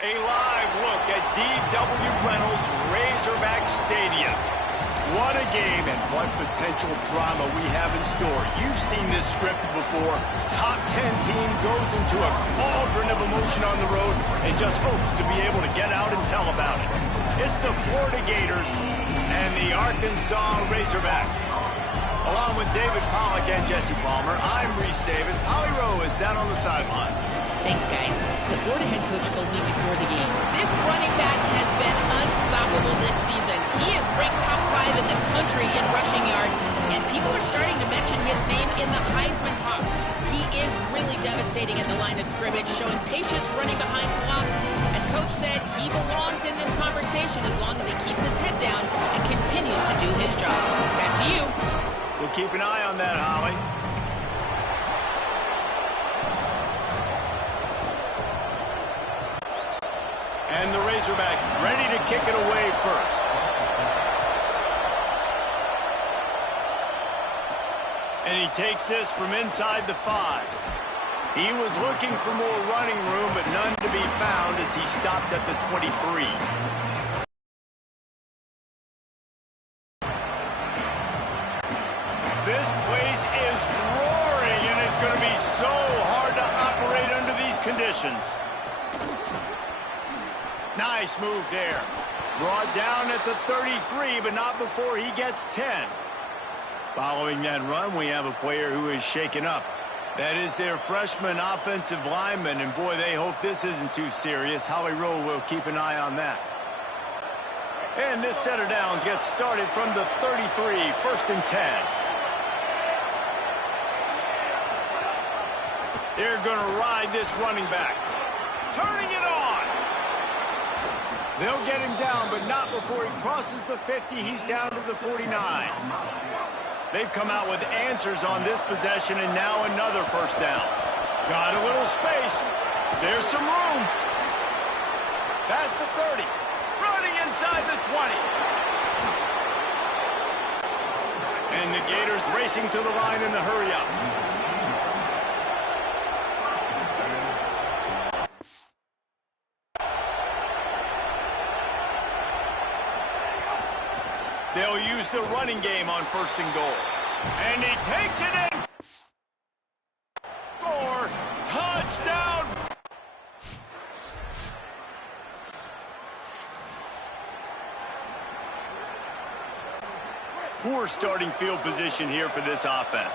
A live look at D.W. Reynolds Razorback Stadium. What a game and what potential drama we have in store. You've seen this script before. Top 10 team goes into a cauldron of emotion on the road and just hopes to be able to get out and tell about it. It's the Florida Gators and the Arkansas Razorbacks. Along with David Pollack and Jesse Palmer, I'm Reese Davis. Holly Rowe is down on the sideline. Thanks, guys. The Florida head coach told me before the game, this running back has been unstoppable this season. He is ranked top 5 in the country in rushing yards, and people are starting to mention his name in the Heisman talk. He is really devastating at the line of scrimmage, showing patience running behind blocks, and Coach said he belongs in this conversation as long as he keeps his head down and continues to do his job. Back to you. We'll keep an eye on that, Holly. And the Razorbacks ready to kick it away first. And he takes this from inside the 5. He was looking for more running room, but none to be found as he stopped at the 23. This place is roaring, and it's going to be so hard to operate under these conditions. Nice move there. Brought down at the 33, but not before he gets 10. Following that run, we have a player who is shaken up. That is their freshman offensive lineman, and boy, they hope this isn't too serious. Holly Rowe will keep an eye on that. And this set of downs gets started from the 33, 1st and 10. They're going to ride this running back. Turning it on. They'll get him down, but not before he crosses the 50. He's down to the 49. They've come out with answers on this possession, and now another first down. Got a little space. There's some room. Past the 30. Running inside the 20. And the Gators racing to the line in the hurry-up. They'll use the running game on 1st and goal. And he takes it in. Score. Touchdown. Poor starting field position here for this offense.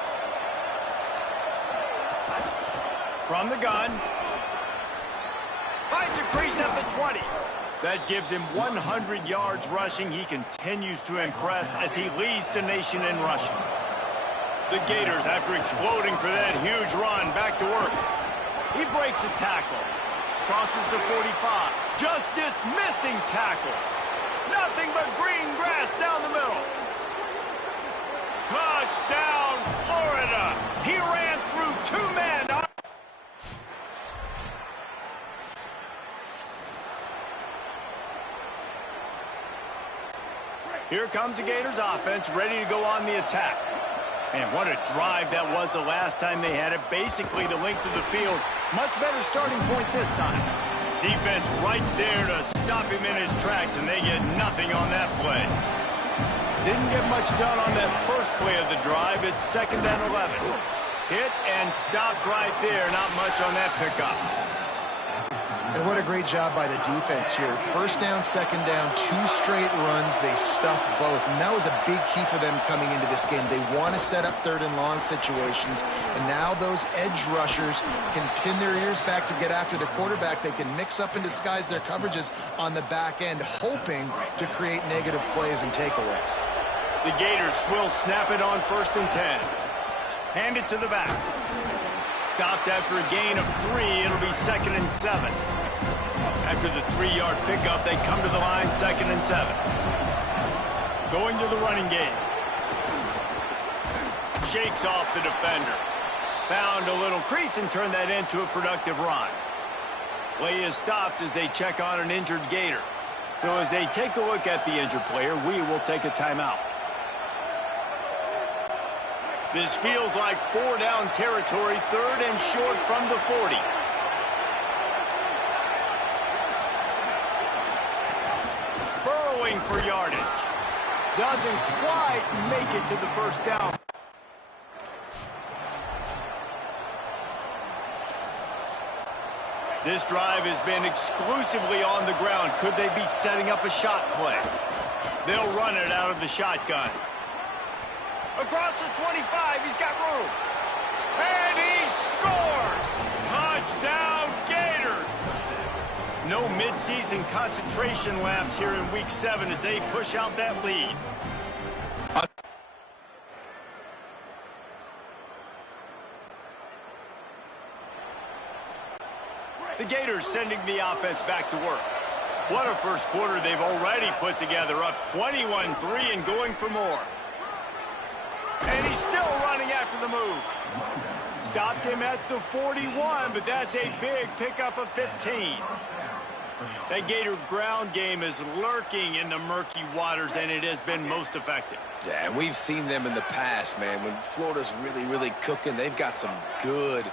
From the gun. Finds a crease at the 20. That gives him 100 yards rushing. He continues to impress as he leads the nation in rushing. The Gators, after exploding for that huge run, back to work. He breaks a tackle. Crosses the 45. Just dismissing tackles. Nothing but green grass down the middle. Touchdown, Florida. He ran through 2 men. Here comes the Gators offense, ready to go on the attack. And what a drive that was the last time they had it. Basically the length of the field. Much better starting point this time. Defense right there to stop him in his tracks, and they get nothing on that play. Didn't get much done on that first play of the drive. It's 2nd and 11. Hit and stopped right there. Not much on that pickup. And what a great job by the defense here. 1st down, 2nd down, 2 straight runs. They stuffed both. And that was a big key for them coming into this game. They want to set up 3rd and long situations. And now those edge rushers can pin their ears back to get after the quarterback. They can mix up and disguise their coverages on the back end, hoping to create negative plays and takeaways. The Gators will snap it on 1st and 10. Hand it to the back. Stopped after a gain of 3. It'll be 2nd and 7. After the 3-yard pickup, they come to the line, 2nd and 7. Going to the running game. Shakes off the defender. Found a little crease and turned that into a productive run. Play is stopped as they check on an injured Gator. So as they take a look at the injured player, we will take a timeout. This feels like 4-down territory, 3rd and short from the 40. going for yardage. Doesn't quite make it to the first down. This drive has been exclusively on the ground. Could they be setting up a shot play? They'll run it out of the shotgun. Across the 25, he's got room. And he scores! Touchdown, Gators! No mid-season concentration lapse here in Week 7 as they push out that lead. The Gators sending the offense back to work. What a first quarter they've already put together, up 21-3 and going for more. And he's still running after the move. Stopped him at the 41, but that's a big pickup of 15. That Gator ground game is lurking in the murky waters, and it has been most effective. Yeah, and we've seen them in the past, man. When Florida's really cooking, they've got some good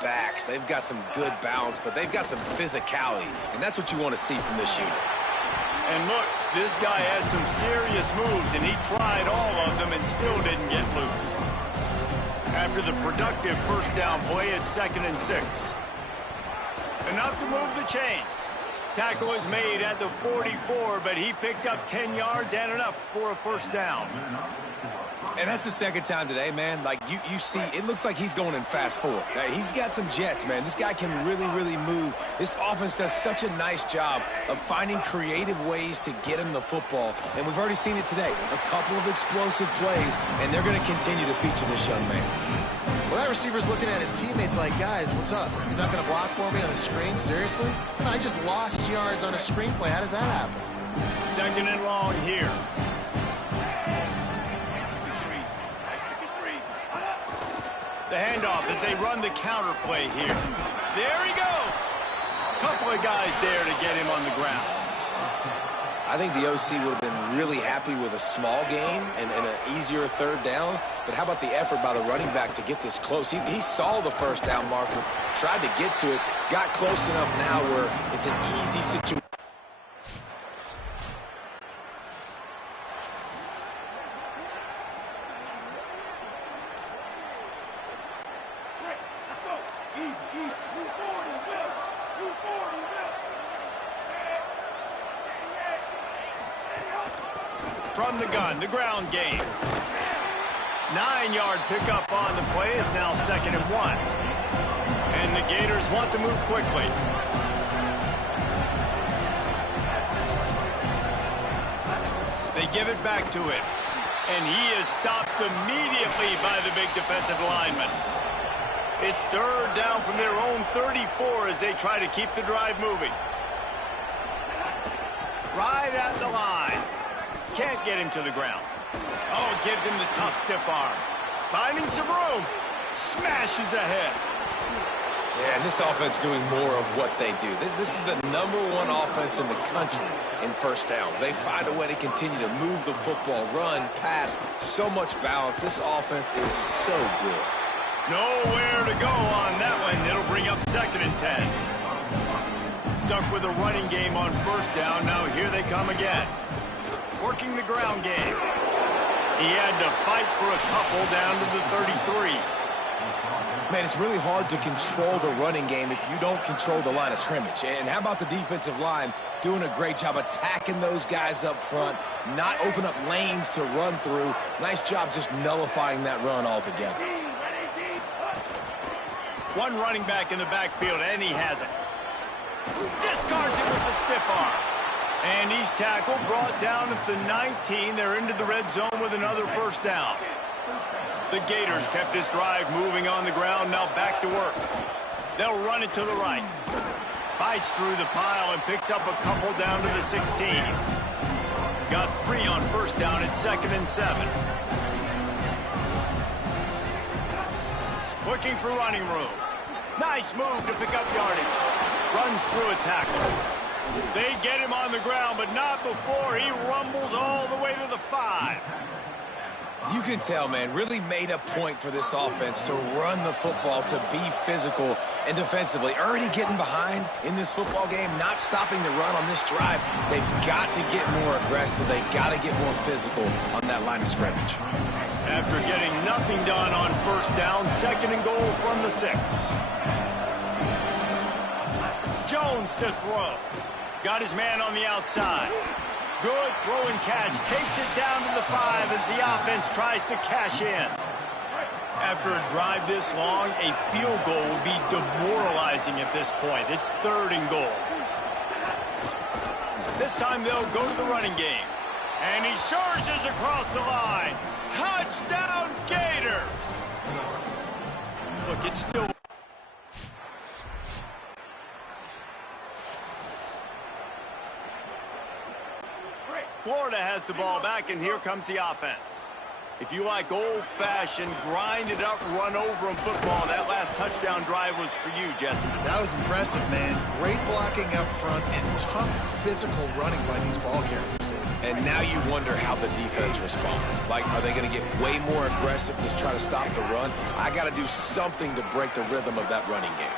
backs. They've got some good balance, but they've got some physicality, and that's what you want to see from this unit. And look, this guy has some serious moves, and he tried all of them and still didn't get loose. After the productive first down play, it's 2nd and 6. Enough to move the chains. Tackle is made at the 44, but he picked up 10 yards and enough for a first down. And that's the second time today, man. Like, you see, it looks like he's going in fast forward. He's got some jets, man. This guy can really move. This offense does such a nice job of finding creative ways to get him the football. And we've already seen it today. A couple of explosive plays, and they're going to continue to feature this young man. Well, that receiver's looking at his teammates like, guys, what's up? You're not going to block for me on the screen? Seriously? I just lost yards on a screen play. How does that happen? 2nd and long here. The handoff as they run the counter play here. There he goes. Couple of guys there to get him on the ground. I think the OC would have been really happy with a small gain and an easier third down. But how about the effort by the running back to get this close? He saw the first down marker, tried to get to it, got close enough now where it's an easy situation. From the gun, the ground game. 9-yard pickup on the play is now 2nd and 1. And the Gators want to move quickly. They give it back to him. And he is stopped immediately by the big defensive lineman. It's 3rd down from their own 34 as they try to keep the drive moving. Right at the line. Can't get him to the ground. Oh, it gives him the tough, stiff arm. Finding some room. Smashes ahead. Yeah, and this offense doing more of what they do. This is the #1 offense in the country in first downs. They find a way to continue to move the football, run, pass, so much balance. This offense is so good. Nowhere to go on that one. It'll bring up 2nd and 10. Stuck with a running game on first down. Now here they come again. Working the ground game. He had to fight for a couple down to the 33. Man, it's really hard to control the running game if you don't control the line of scrimmage. And how about the defensive line doing a great job attacking those guys up front, not open up lanes to run through. Nice job just nullifying that run altogether. One running back in the backfield, and he has it. Discards it with the stiff arm. And he's tackled, brought down at the 19. They're into the red zone with another first down. The Gators kept this drive moving on the ground, now back to work. They'll run it to the right. Fights through the pile and picks up a couple down to the 16. Got 3 on first down at 2nd and 7. Looking for running room. Nice move to pick up yardage. Runs through a tackle. They get him on the ground, but not before he rumbles all the way to the 5. You can tell, man, really made a point for this offense to run the football, to be physical and defensively. Already getting behind in this football game, not stopping the run on this drive. They've got to get more aggressive. They've got to get more physical on that line of scrimmage. After getting nothing done on first down, 2nd and goal from the 6. Jones to throw. Got his man on the outside. Good throw and catch. Takes it down to the 5 as the offense tries to cash in. After a drive this long, a field goal would be demoralizing at this point. It's 3rd and goal. This time they'll go to the running game. And he surges across the line. Touchdown, Gators! Look, it's still... Florida has the ball back, and here comes the offense. If you like old-fashioned, grind-it-up, run-over-'em football, that last touchdown drive was for you, Jesse. That was impressive, man. Great blocking up front and tough physical running by these ball carriers. And now you wonder how the defense responds. Like, are they going to get way more aggressive to try to stop the run? I got to do something to break the rhythm of that running game.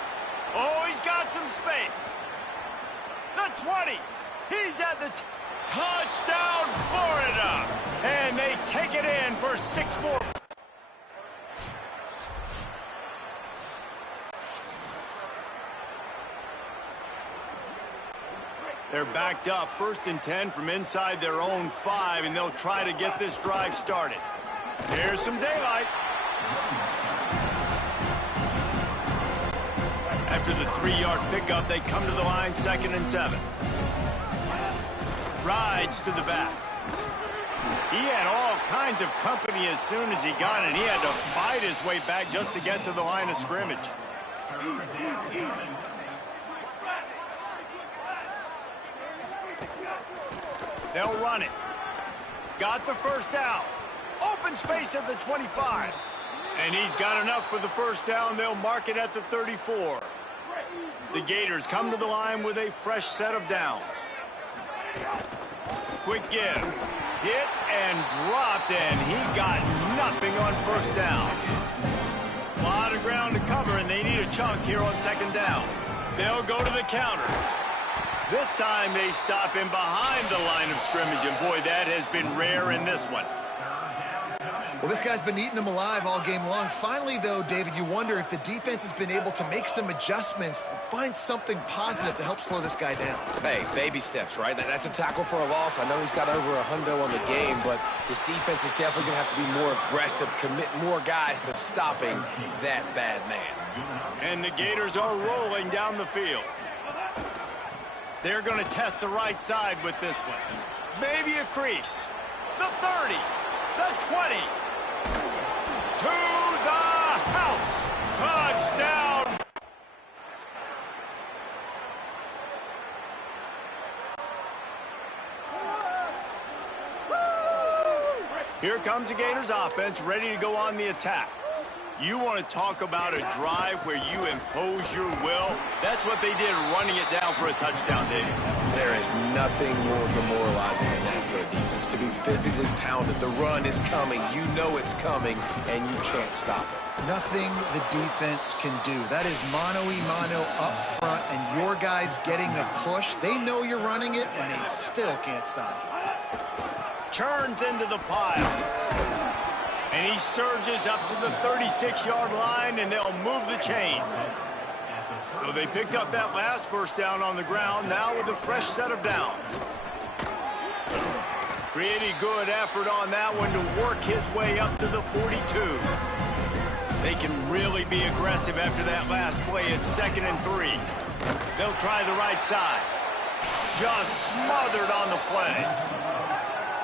Oh, he's got some space. The 20. He's at the... Touchdown, Florida! And they take it in for 6 more. They're backed up, 1st and 10 from inside their own 5, and they'll try to get this drive started. Here's some daylight. After the 3-yard pickup, they come to the line, 2nd and 7. Rides to the back. He had all kinds of company as soon as he got it. He had to fight his way back just to get to the line of scrimmage. They'll run it. Got the 1st down. Open space at the 25. And he's got enough for the 1st down. They'll mark it at the 34. The Gators come to the line with a fresh set of downs. Quick give. Hit and dropped, and he got nothing on 1st down. A lot of ground to cover, and they need a chunk here on 2nd down. They'll go to the counter. This time they stop him behind the line of scrimmage, and boy, that has been rare in this one. Well, this guy's been eating them alive all game long. Finally, though, David, you wonder if the defense has been able to make some adjustments and find something positive to help slow this guy down. Hey, baby steps, right? That's a tackle for a loss. I know he's got over a hundo on the game, but this defense is definitely going to have to be more aggressive, commit more guys to stopping that bad man. And the Gators are rolling down the field. They're going to test the right side with this one. Maybe a crease. The 30. The 20. To the house. Touchdown. Here comes the Gators offense ready to go on the attack. You want to talk about a drive where you impose your will? That's what they did, running it down for a touchdown, David. There is nothing more demoralizing than that for a defense, to be physically pounded. The run is coming. You know it's coming, and you can't stop it. Nothing the defense can do. That is mano-a-mano up front, and your guys getting a push. They know you're running it, and they still can't stop it. Churns into the pile. And he surges up to the 36-yard line, and they'll move the chains. So they picked up that last 1st down on the ground, now with a fresh set of downs. Pretty good effort on that one to work his way up to the 42. They can really be aggressive after that last play. It's 2nd and 3. They'll try the right side. Just smothered on the play.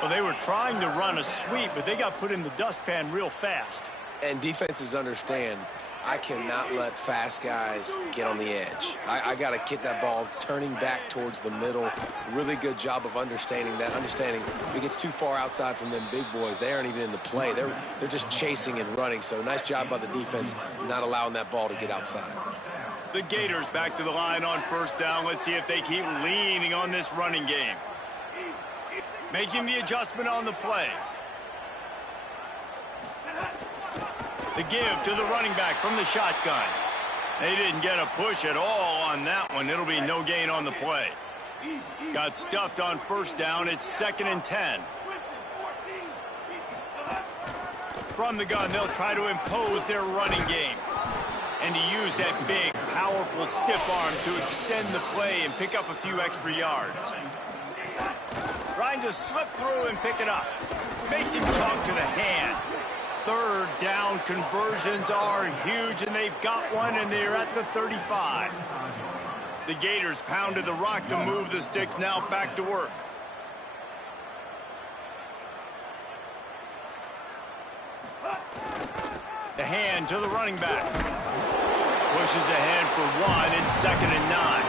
Well, they were trying to run a sweep, but they got put in the dustpan real fast. And defenses understand, I cannot let fast guys get on the edge. I got to get that ball turning back towards the middle. Really good job of understanding that. Understanding if it gets too far outside from them big boys, they aren't even in the play. They're just chasing and running. So nice job by the defense not allowing that ball to get outside. The Gators back to the line on 1st down. Let's see if they keep leaning on this running game. Making the adjustment on the play. The give to the running back from the shotgun. They didn't get a push at all on that one. It'll be no gain on the play. Got stuffed on first down. It's 2nd and 10. From the gun, they'll try to impose their running game. And to use that big, powerful, stiff arm to extend the play and pick up a few extra yards. Trying to slip through and pick it up. Makes him talk to the hand. 3rd down conversions are huge, and they've got one, and they're at the 35. The Gators pounded the rock to move the sticks, now back to work. The hand to the running back. Pushes ahead for 1. It's 2nd and 9.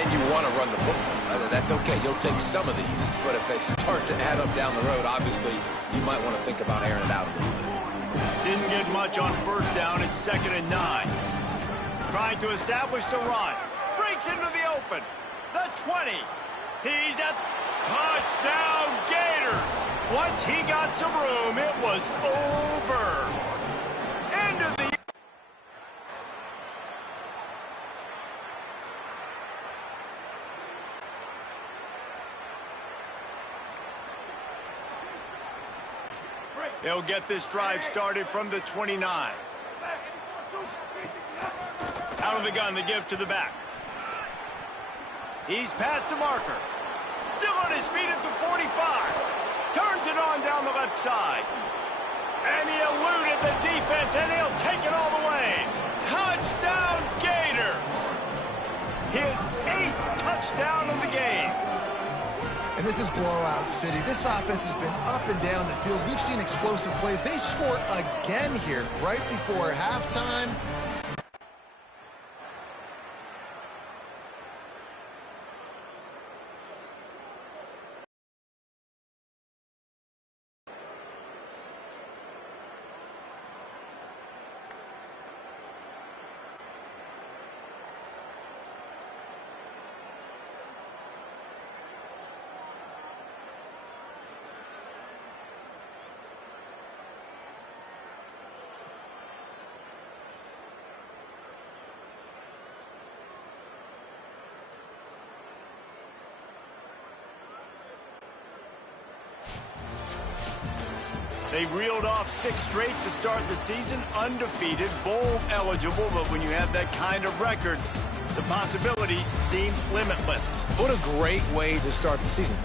And you want to run the football. That's okay. You'll take some of these. But if they start to add up down the road, obviously, you might want to think about airing it out a little bit. Didn't get much on first down. It's 2nd and 9. Trying to establish the run. Breaks into the open. The 20. He's at touchdown Gators. Once he got some room, it was over. End of the... They'll get this drive started from the 29. Out of the gun, the give to the back. He's past the marker. Still on his feet at the 45. Turns it on down the left side. And he eluded the defense, and he'll take it all the way. Touchdown Gators. His 8th touchdown of the game. And this is blowout city. This offense has been up and down the field. We've seen explosive plays. They score again here right before halftime. They reeled off 6 straight to start the season, undefeated, bowl eligible, but when you have that kind of record, the possibilities seem limitless. What a great way to start the season.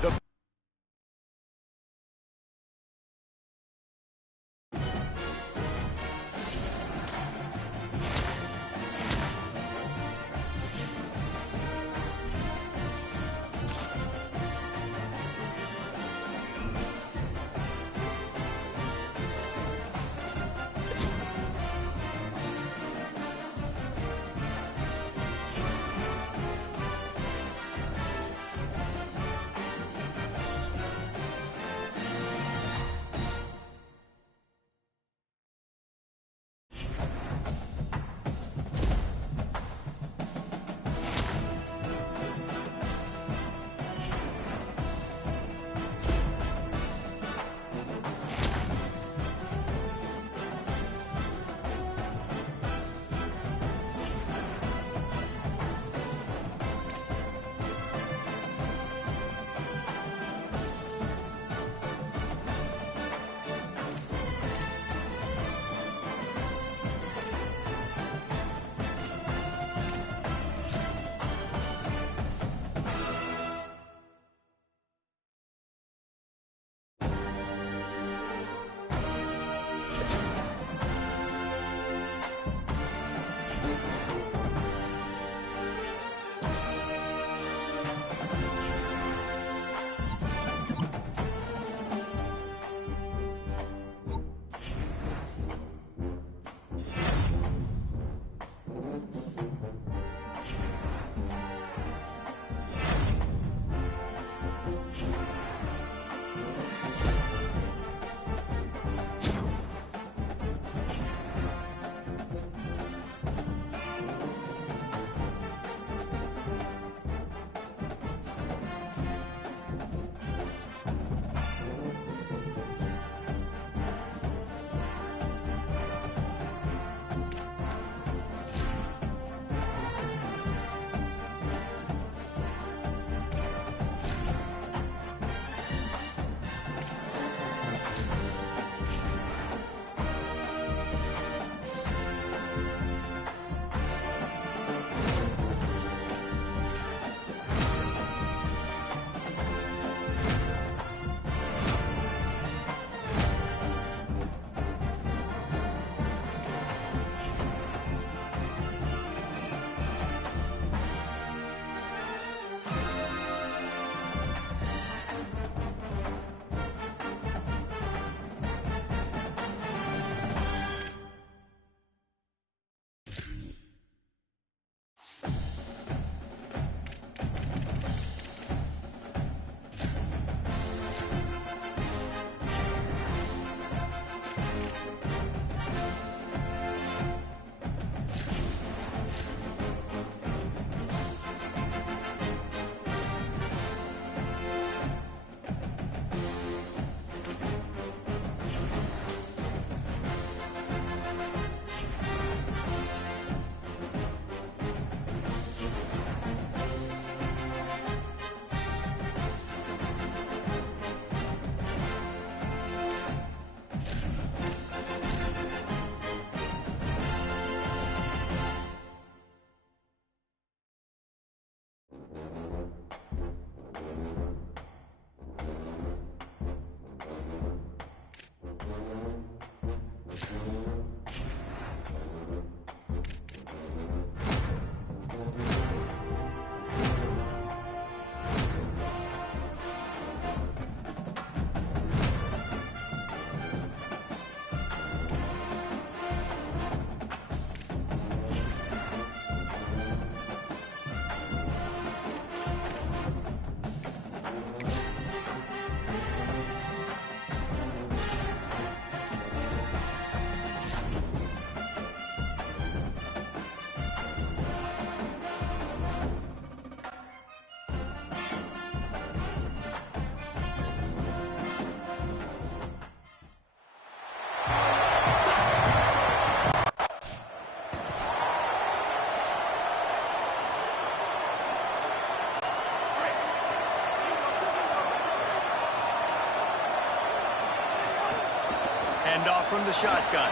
Handoff from the shotgun.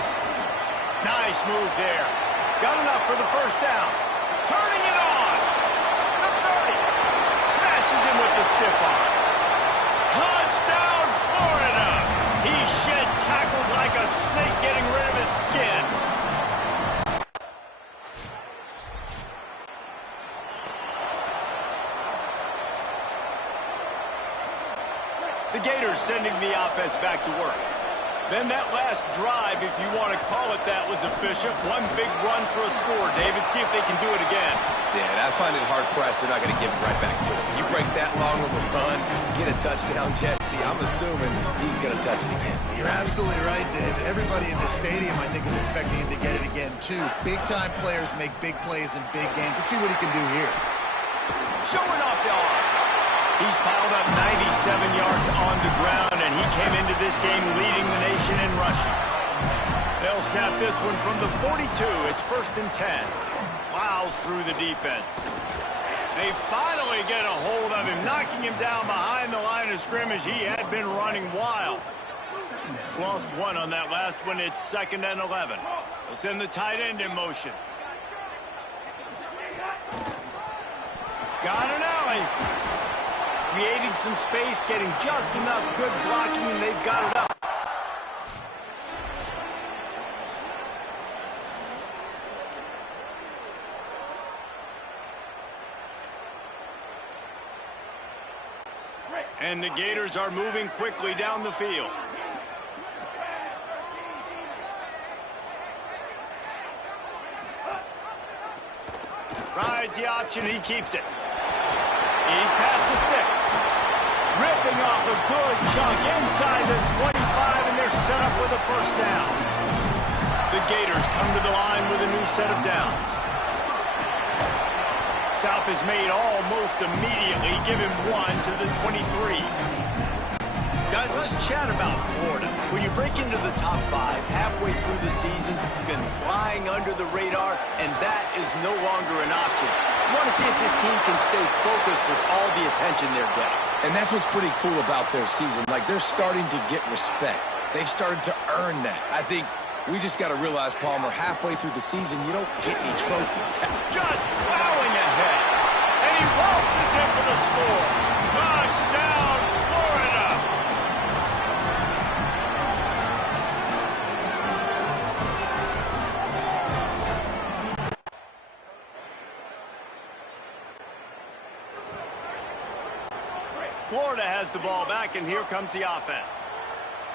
Nice move there. Got enough for the first down. Turning it on. The 30. Smashes him with the stiff arm. Touchdown, Florida. He shed tackles like a snake getting rid of his skin. The Gators sending the offense back to work. Then that last drive, if you want to call it that, was efficient. One big run for a score, David. See if they can do it again. Yeah, and I find it hard-pressed they're not going to give it right back to him. You break that long of a run, get a touchdown, Jesse, I'm assuming he's going to touch it again. You're absolutely right, David. Everybody in the stadium, I think, is expecting him to get it again, too. Big-time players make big plays in big games. Let's see what he can do here. Showing off the arm. He's piled up 97 yards on the ground, and he came into this game leading the nation in rushing. They'll snap this one from the 42. It's 1st and 10. Plows through the defense. They finally get a hold of him, knocking him down behind the line of scrimmage. He had been running wild. Lost one on that last one. It's 2nd and 11. They'll send the tight end in motion. Got an alley. Creating some space, getting just enough good blocking, and they've got it up. And the Gators are moving quickly down the field. Rides the option, he keeps it. He's past the sticks. Ripping off a good chunk inside the 25, and they're set up with a first down. The Gators come to the line with a new set of downs. Stop is made almost immediately. Give him one to the 23. Guys, let's chat about Florida. When you break into the top 5 halfway through the season, you've been flying under the radar, and that is no longer an option. You want to see if this team can stay focused with all the attention they're getting. And that's what's pretty cool about their season. Like, they're starting to get respect. They've started to earn that. I think we just got to realize, Palmer, halfway through the season, you don't get any trophies. Just plowing ahead. And he waltzes in for the score. Touchdown, Florida. Florida has the ball back, and here comes the offense.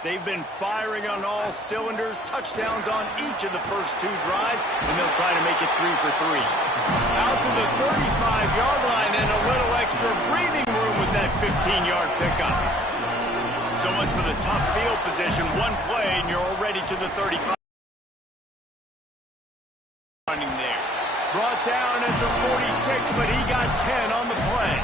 They've been firing on all cylinders, touchdowns on each of the first 2 drives, and they'll try to make it 3 for 3. Out to the 35-yard line, and a little extra breathing room with that 15-yard pickup. So much for the tough field position. One play, and you're already to the 35. Running there. Brought down at the 46, but he got 10 on the play.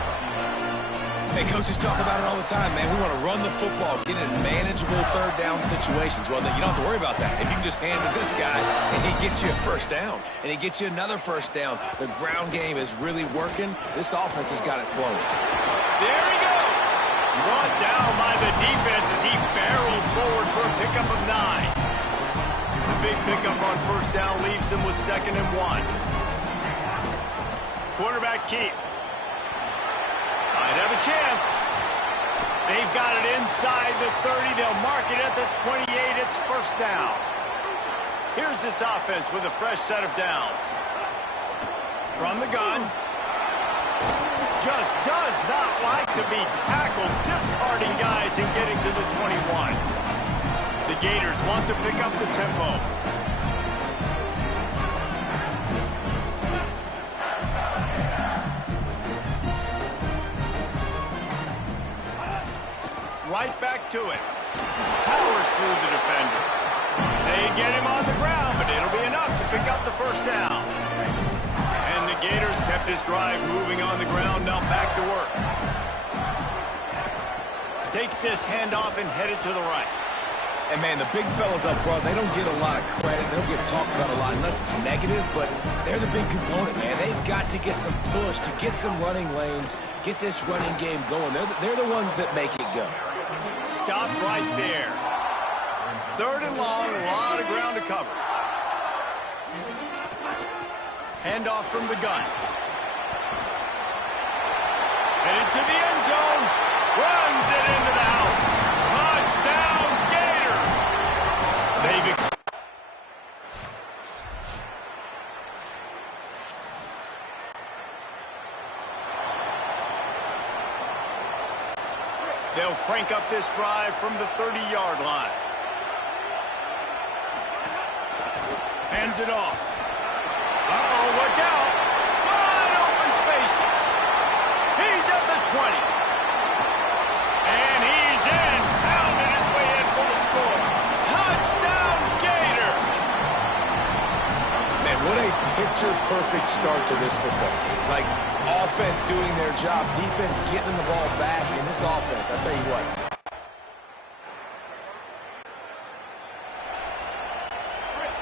Hey, coaches talk about it all the time, man. We want to run the football, get in manageable third down situations. Well, then you don't have to worry about that. If you can just hand to this guy, and he gets you a first down, and he gets you another first down, the ground game is really working. This offense has got it flowing. There he goes. Brought down by the defense as he barreled forward for a pickup of 9. The big pickup on first down leaves them with 2nd and 1. Quarterback keep. Might have a chance. They've got it inside the 30. They'll mark it at the 28. It's first down. Here's this offense with a fresh set of downs. From the gun. Just does not like to be tackled. Discarding guys and getting to the 21. The Gators want to pick up the tempo. Right back to it. Powers through the defender. They get him on the ground, but it'll be enough to pick up the first down. And the Gators kept this drive moving on the ground, now back to work. Takes this handoff and headed to the right. And, man, the big fellas up front, they don't get a lot of credit. They don't get talked about a lot unless it's negative, but they're the big component, man. They've got to get some push, to get some running lanes, get this running game going. They're the ones that make it go. Stop right there. Third and long, a lot of ground to cover. Handoff from the gun. Headed to the end zone. Runs it into the house. Touchdown, Gators. They'll crank up this drive from the 30-yard line. Hands it off. Uh-oh, look out. Wide open spaces. He's at the 20. And he's in. Pounding his way in for the score. Touchdown, Gators. Man, what a picture-perfect start to this football game. Like, offense doing their job, defense getting the ball back, and this offense, I'll tell you what.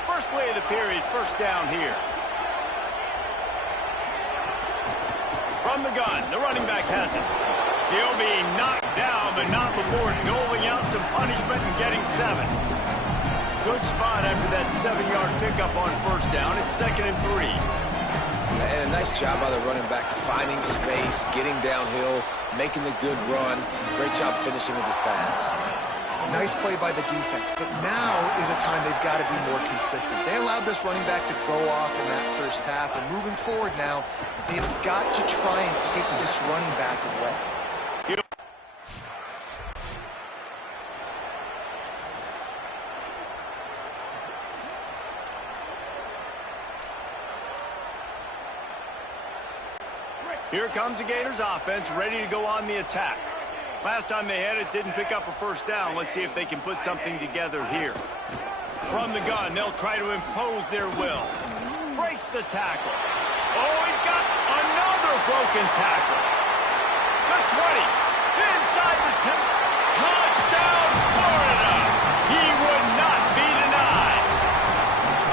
First play of the period, first down here. From the gun, the running back has it. He'll be knocked down, but not before doling out some punishment and getting 7. Good spot after that 7-yard pickup on first down. It's 2nd and 3. And a nice job by the running back, finding space, getting downhill, making the good run. Great job finishing with his pads. Nice play by the defense, but now is a time they've got to be more consistent. They allowed this running back to go off in that first half, and moving forward now, they've got to try and take this running back away. Here comes the Gators offense, ready to go on the attack. Last time they had it, didn't pick up a first down. Let's see if they can put something together here. From the gun, they'll try to impose their will. Breaks the tackle. Oh, he's got another broken tackle. The 20, inside the 10. Touchdown, Florida. He would not be denied.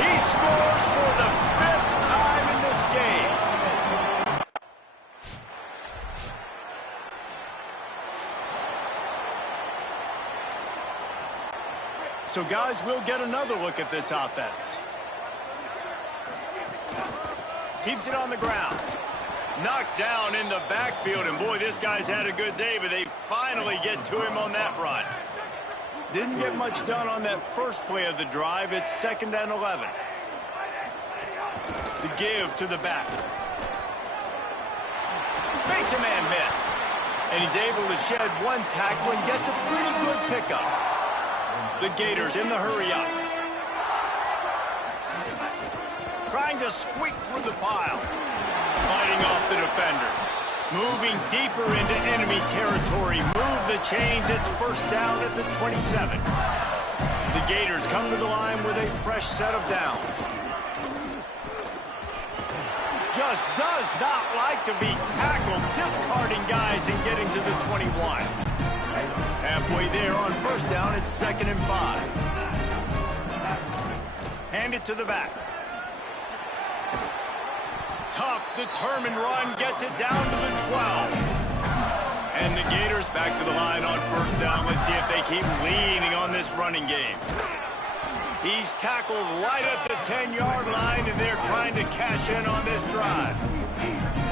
He scores for the 5th time in this game. So, guys, we'll get another look at this offense. Keeps it on the ground. Knocked down in the backfield, and boy, this guy's had a good day, but they finally get to him on that run. Didn't get much done on that first play of the drive. It's 2nd and 11. The give to the back. Makes a man miss. And he's able to shed one tackle and gets a pretty good pickup. The Gators in the hurry up. Trying to squeak through the pile. Fighting off the defender. Moving deeper into enemy territory. Move the chains. It's first down at the 27. The Gators come to the line with a fresh set of downs. Just does not like to be tackled. Discarding guys and getting to the 21. Halfway there on first down, it's 2nd and 5. Hand it to the back. Tough, determined run, gets it down to the 12. And the Gators back to the line on first down. Let's see if they keep leaning on this running game. He's tackled right at the 10-yard line, and they're trying to cash in on this drive.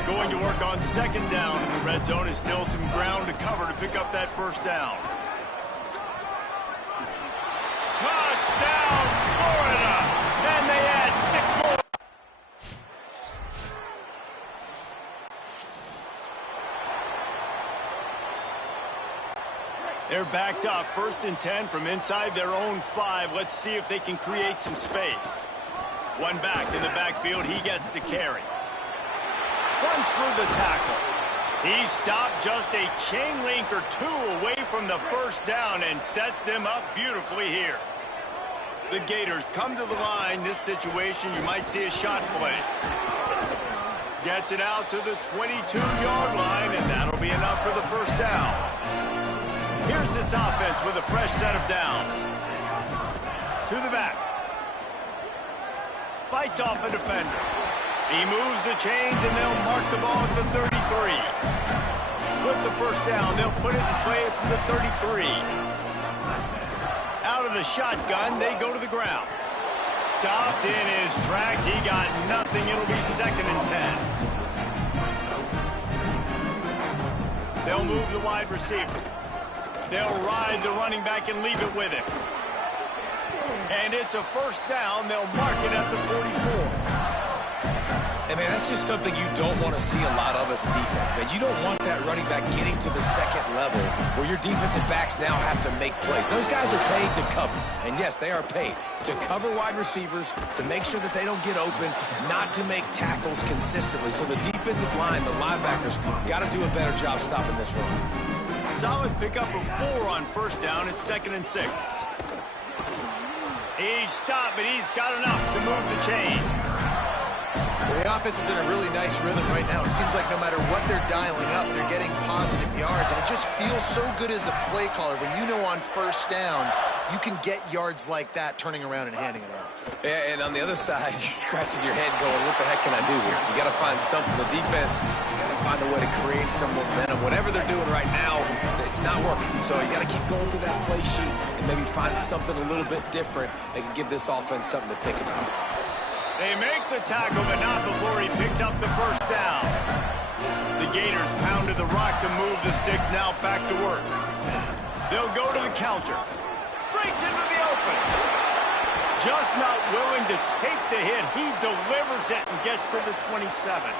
Going to work on 2nd down in the red zone. Is still some ground to cover to pick up that first down. Touchdown, Florida! And they add 6 more. They're backed up, 1st and 10 from inside their own 5. Let's see if they can create some space. One back in the backfield, he gets to carry. Runs through the tackle. He stopped just a chain link or 2 away from the first down and sets them up beautifully here. The Gators come to the line. This situation, you might see a shot play. Gets it out to the 22-yard line, and that'll be enough for the first down. Here's this offense with a fresh set of downs. To the back. Fights off a defender. He moves the chains, and they'll mark the ball at the 33. With the first down, they'll put it in play from the 33. Out of for the shotgun. They go to the ground. Stopped in his tracks. He got nothing. It'll be 2nd and 10. They'll move the wide receiver. They'll ride the running back and leave it with him. And it's a 1st down. They'll mark it at the 44. And, man, that's just something you don't want to see a lot of as a defense, man. You don't want that running back getting to the 2nd level where your defensive backs now have to make plays. Those guys are paid to cover. And, yes, they are paid to cover wide receivers, to make sure that they don't get open, not to make tackles consistently. So the defensive line, the linebackers, got to do a better job stopping this run. Solid pickup of 4 on 1st down. It's 2nd and 6. He's stopped, but he's got enough to move the chain. Well, the offense is in a really nice rhythm right now. It seems like no matter what they're dialing up, they're getting positive yards. And it just feels so good as a play caller when you know on 1st down, you can get yards like that turning around and handing it off. Yeah, and on the other side, you're scratching your head going, what the heck can I do here? You got to find something. The defense has got to find a way to create some momentum. Whatever they're doing right now, it's not working. So you got to keep going through that play sheet and maybe find something a little bit different that can give this offense something to think about. They make the tackle, but not before he picks up the 1st down. The Gators pounded the rock to move the sticks, now back to work. They'll go to the counter. Breaks into the open. Just not willing to take the hit. He delivers it and gets to the 27.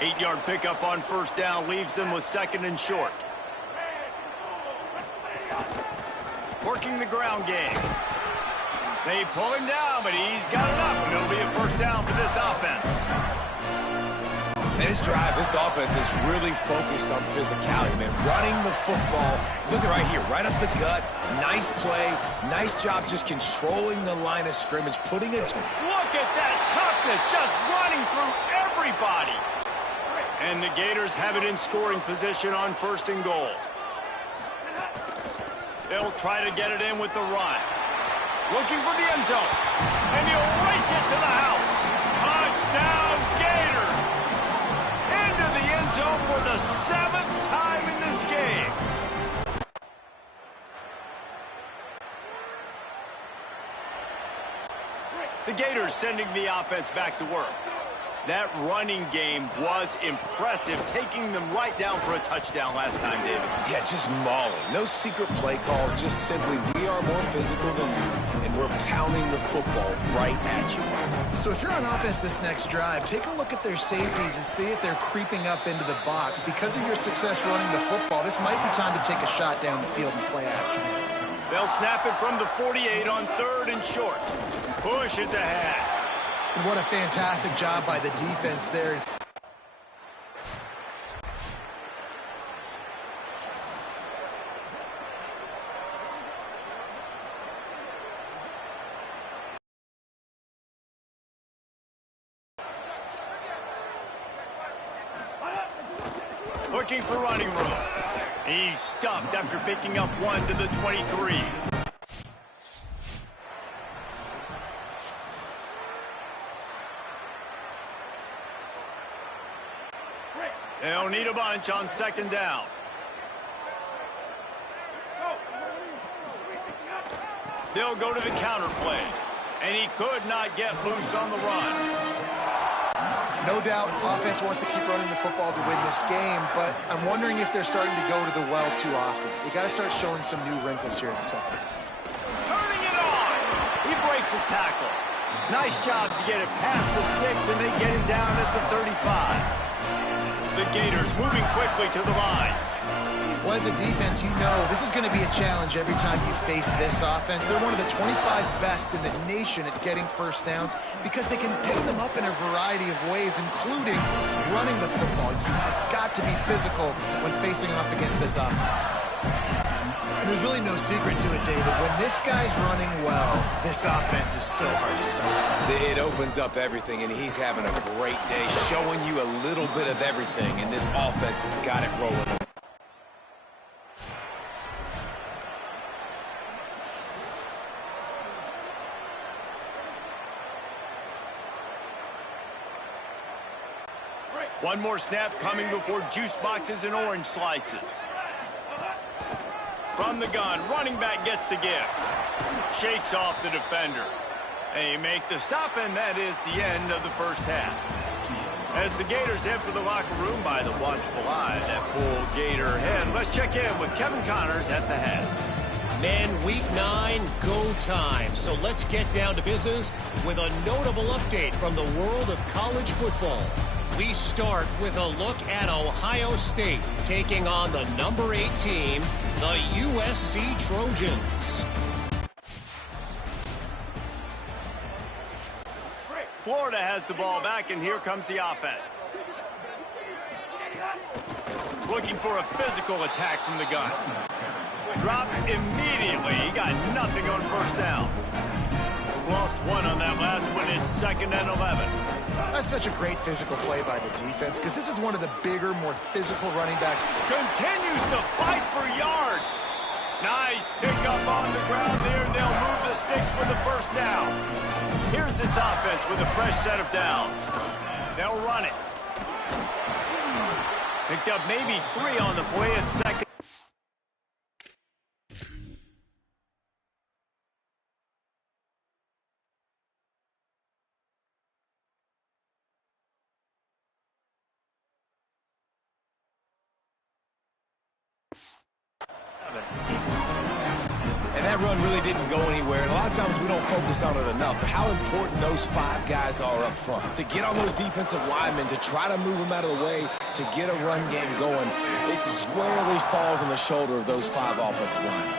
8-yard pickup on 1st down leaves them with 2nd and short. Working the ground game. They pull him down, but he's got enough, and it'll be a 1st down for this offense. And this drive, this offense is really focused on physicality, man. Running the football. Look at right here, right up the gut. Nice play. Nice job just controlling the line of scrimmage, putting it. Look at that toughness, just running through everybody. And the Gators have it in scoring position on 1st and goal. They'll try to get it in with the run. Looking for the end zone. And he'll race it to the house. Touchdown, Gators. Into the end zone for the 7th time in this game. The Gators sending the offense back to work. That running game was impressive, taking them right down for a touchdown last time, David. Yeah, just mauling. No secret play calls, just simply we are more physical than you, and we're pounding the football right at you. So if you're on offense this next drive, take a look at their safeties and see if they're creeping up into the box. Because of your success running the football, this might be time to take a shot down the field and play action. They'll snap it from the 48 on 3rd and short. Push is ahead. And what a fantastic job by the defense there. Looking for running room. He's stuffed after picking up 1 to the 23. They'll need a bunch on 2nd down. They'll go to the counter play. And he could not get loose on the run. No doubt, offense wants to keep running the football to win this game, but I'm wondering if they're starting to go to the well too often. They got to start showing some new wrinkles here in the 2nd. Turning it on. He breaks a tackle. Nice job to get it past the sticks, and they get him down at the 35. The Gators moving quickly to the line. Well, as a defense, you know this is going to be a challenge every time you face this offense. They're one of the 25 best in the nation at getting 1st downs because they can pick them up in a variety of ways, including running the football. You have got to be physical when facing off against this offense. And there's really no secret to it, David. When this guy's running well, this offense is so hard to stop. It opens up everything, and he's having a great day, showing you a little bit of everything, and this offense has got it rolling. One more snap coming before juice boxes and orange slices. From the gun, running back gets the gift. Shakes off the defender. They make the stop, and that is the end of the first half. As the Gators head for the locker room by the watchful eye, that full Gator head. Let's check in with Kevin Connors at the head. Men, week 9, go time. So let's get down to business with a notable update from the world of college football. We start with a look at Ohio State taking on the number 8 team, the USC Trojans. Florida has the ball back, and here comes the offense. Looking for a physical attack from the gun. Drop immediately. He got nothing on first down. Lost one on that last one. It's 2nd and 11. That's such a great physical play by the defense because this is one of the bigger, more physical running backs. Continues to fight for yards. Nice pickup on the ground there. They'll move the sticks for the first down. Here's this offense with a fresh set of downs. They'll run it. Picked up maybe 3 on the play at 2nd. And that run really didn't go anywhere. And a lot of times we don't focus on it enough. But how important those 5 guys are up front. To get on those defensive linemen, to try to move them out of the way, to get a run game going, it squarely falls on the shoulder of those 5 offensive linemen.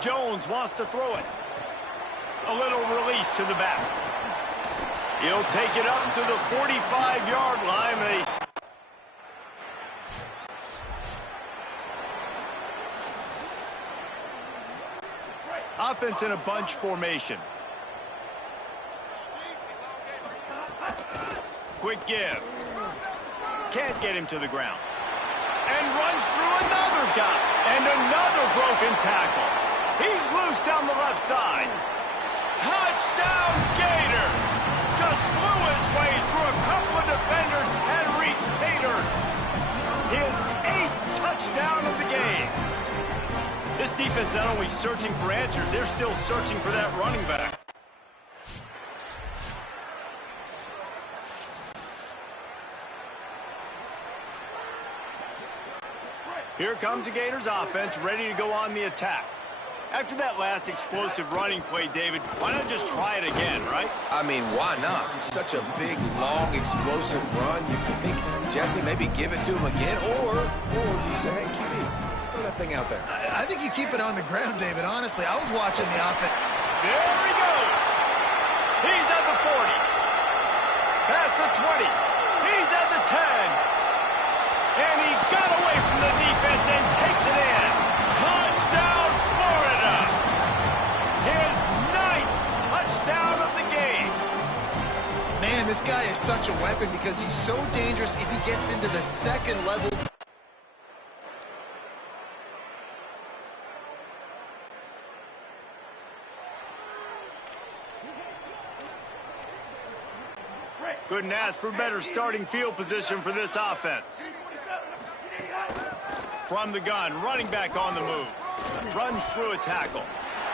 Jones wants to throw it. A little release to the back. He'll take it up to the 45-yard line. Offense in a bunch formation. Quick give. Can't get him to the ground. And runs through another guy. And another broken tackle. He's loose down the left side. Touchdown, Gator! Just blew his way through a couple of defenders and reached Gator. His 8th touchdown of the game. This defense not only searching for answers, they're still searching for that running back. Here comes the Gators offense, ready to go on the attack. After that last explosive running play, David, why not just try it again, right? I mean, why not? Such a big, long, explosive run. You could think, Jesse, maybe give it to him again, or do you say, hey, QB, throw that thing out there? I think you keep it on the ground, David. Honestly, I was watching the offense. There he goes. He's at the 40. Past the 20. He's at the 10. And he got away from the defense and takes it in. Touchdown, Florida. His 9th touchdown of the game. Man, this guy is such a weapon because he's so dangerous if he gets into the 2nd level. Couldn't ask for better starting field position for this offense. From the gun, running back on the move. Runs through a tackle.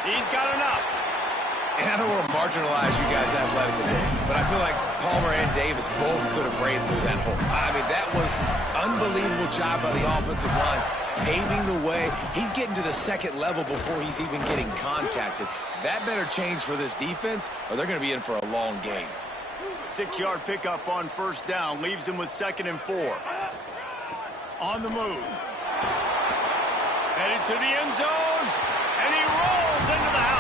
He's got enough. And I don't want to marginalize you guys athletically, but I feel like Palmer and Davis both could have ran through that hole. I mean, that was unbelievable job by the offensive line, paving the way. He's getting to the 2nd level before he's even getting contacted. That better change for this defense, or they're going to be in for a long game. 6-yard pickup on first down. Leaves him with 2nd and 4. On the move. Headed to the end zone. And he rolls into the house.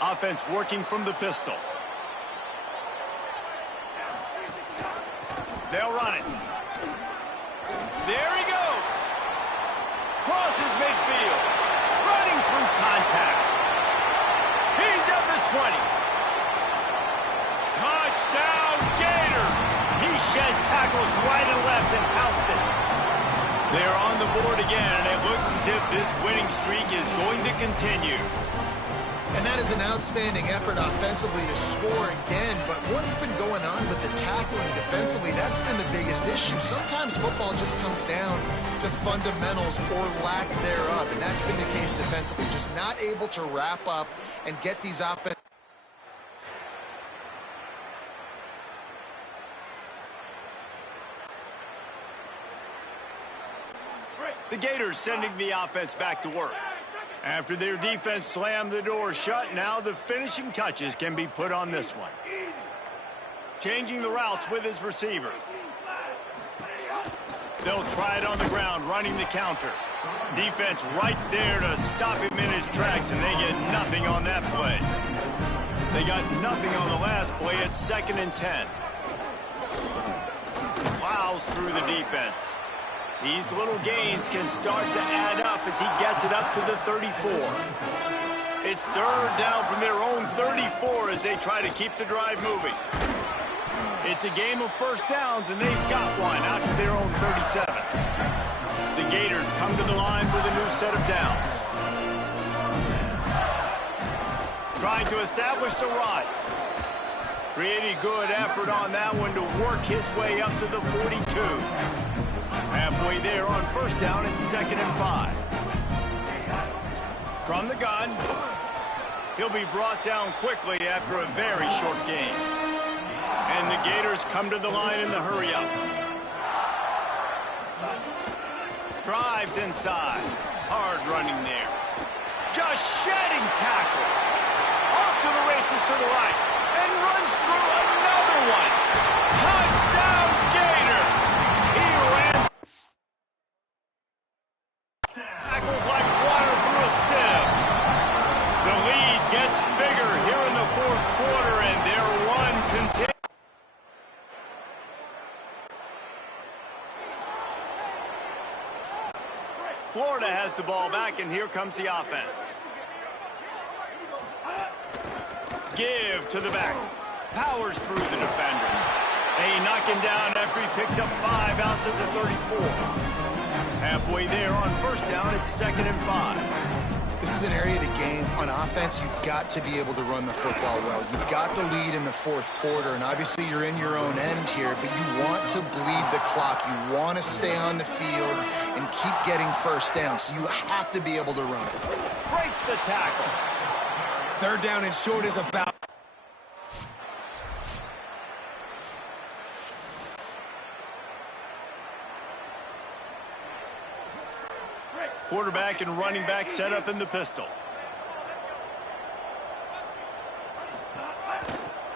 Offense working from the pistol. They'll run it. There he goes. Crosses midfield. Running through contact. He's at the 20. Touchdown, Gator. He shed tackles right and left and housed it. They're on the board again, and it looks as if this winning streak is going to continue. And that is an outstanding effort offensively to score again. But what's been going on with the tackling defensively, that's been the biggest issue. Sometimes football just comes down to fundamentals or lack thereof. And that's been the case defensively. Just not able to wrap up and get these offense. The Gators sending the offense back to work. After their defense slammed the door shut, now the finishing touches can be put on this one. Changing the routes with his receivers. They'll try it on the ground, running the counter. Defense right there to stop him in his tracks, and they get nothing on that play. They got nothing on the last play. It's 2nd and 10. Plows through the defense. These little gains can start to add up as he gets it up to the 34. It's 3rd down from their own 34 as they try to keep the drive moving. It's a game of first downs, and they've got one out to their own 37. The Gators come to the line with a new set of downs. Trying to establish the run. Pretty good effort on that one to work his way up to the 42. Halfway there on 1st down, it's 2nd and 5. From the gun, he'll be brought down quickly after a very short game. And the Gators come to the line in the hurry-up. Drives inside. Hard running there. Just shedding tackles. Off to the races to the right. And runs through another one. Touchdown, Gator! He ran tackles like water through a sieve. The lead gets bigger here in the 4th quarter, and their run continues. Florida has the ball back, and here comes the offense. Give to the back. Powers through the defender. They knock him down after he picks up 5 out to the 34. Halfway there on 1st down, it's 2nd and 5. This is an area of the game. On offense, you've got to be able to run the football well. You've got the lead in the 4th quarter, and obviously you're in your own end here, but you want to bleed the clock. You want to stay on the field and keep getting 1st down, so you have to be able to run. Breaks the tackle. 3rd down and short is about. Quarterback and running back set up in the pistol.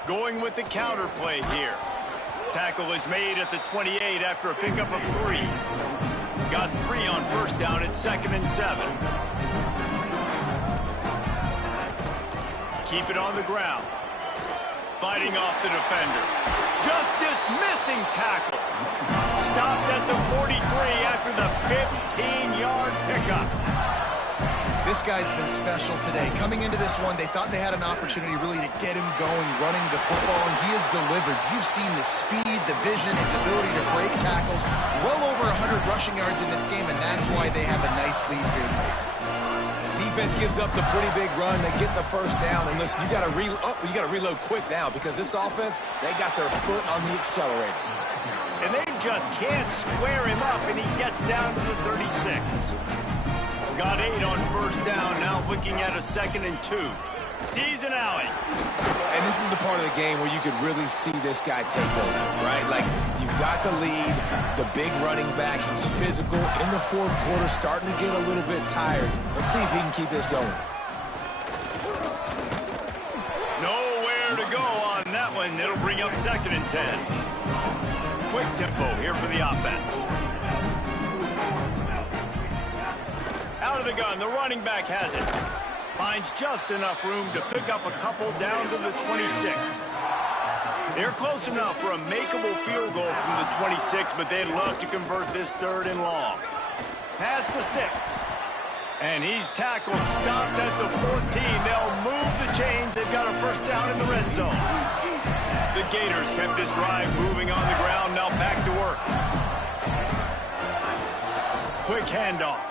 Going with the counter play here. Tackle is made at the 28 after a pickup of 3. Got 3 on 1st down at 2nd and 7. Keep it on the ground. Fighting off the defender. Just dismissing tackles. Stopped at the 43 after the 15-yard pickup. This guy's been special today. Coming into this one, they thought they had an opportunity really to get him going, running the football, and he has delivered. You've seen the speed, the vision, his ability to break tackles. Well over 100 rushing yards in this game, and that's why they have a nice lead here tonight. Defense gives up the pretty big run. They get the 1st down, and listen, you got to reload quick now because this offense, they got their foot on the accelerator. And they just can't square him up, and he gets down to the 36. Got 8 on 1st down, now looking at a 2nd and 2. Sees an alley. And this is the part of the game where you could really see this guy take over, right? Like, you've got the lead, the big running back. He's physical in the 4th quarter, starting to get a little bit tired. Let's see if he can keep this going. Nowhere to go on that one. It'll bring up 2nd and 10. Quick tempo here for the offense. Out of the gun, the running back has it. Finds just enough room to pick up a couple down to the 26. They're close enough for a makeable field goal from the 26, but they'd love to convert this 3rd and long. Pass to 6. And he's tackled, stopped at the 14. They'll move the chains. They've got a 1st down in the red zone. The Gators kept this drive moving on the ground, now back to work. quick handoff.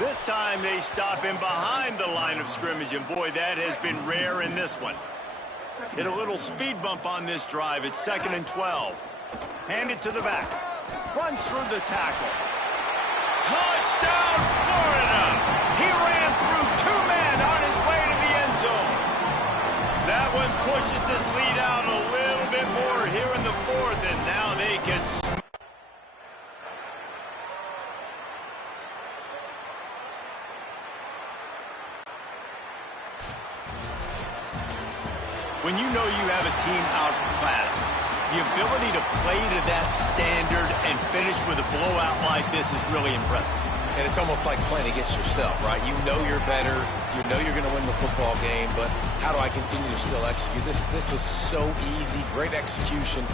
This time they stop him behind the line of scrimmage, and boy, that has been rare in this one. Hit a little speed bump on this drive. It's 2nd and 12. Hand it to the back. Runs through the tackle. Touchdown, Florida! He ran through 2 men on his way to the end zone. That one pushes this lead out a little bit more here in the 4th, and now they can... When you know you have a team outclassed, the ability to play to that standard and finish with a blowout like this is really impressive. And it's almost like playing against yourself, right? You know you're better. You know you're going to win the football game, but how do I continue to still execute? This was so easy. Great execution.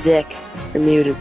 Zick, you're muted.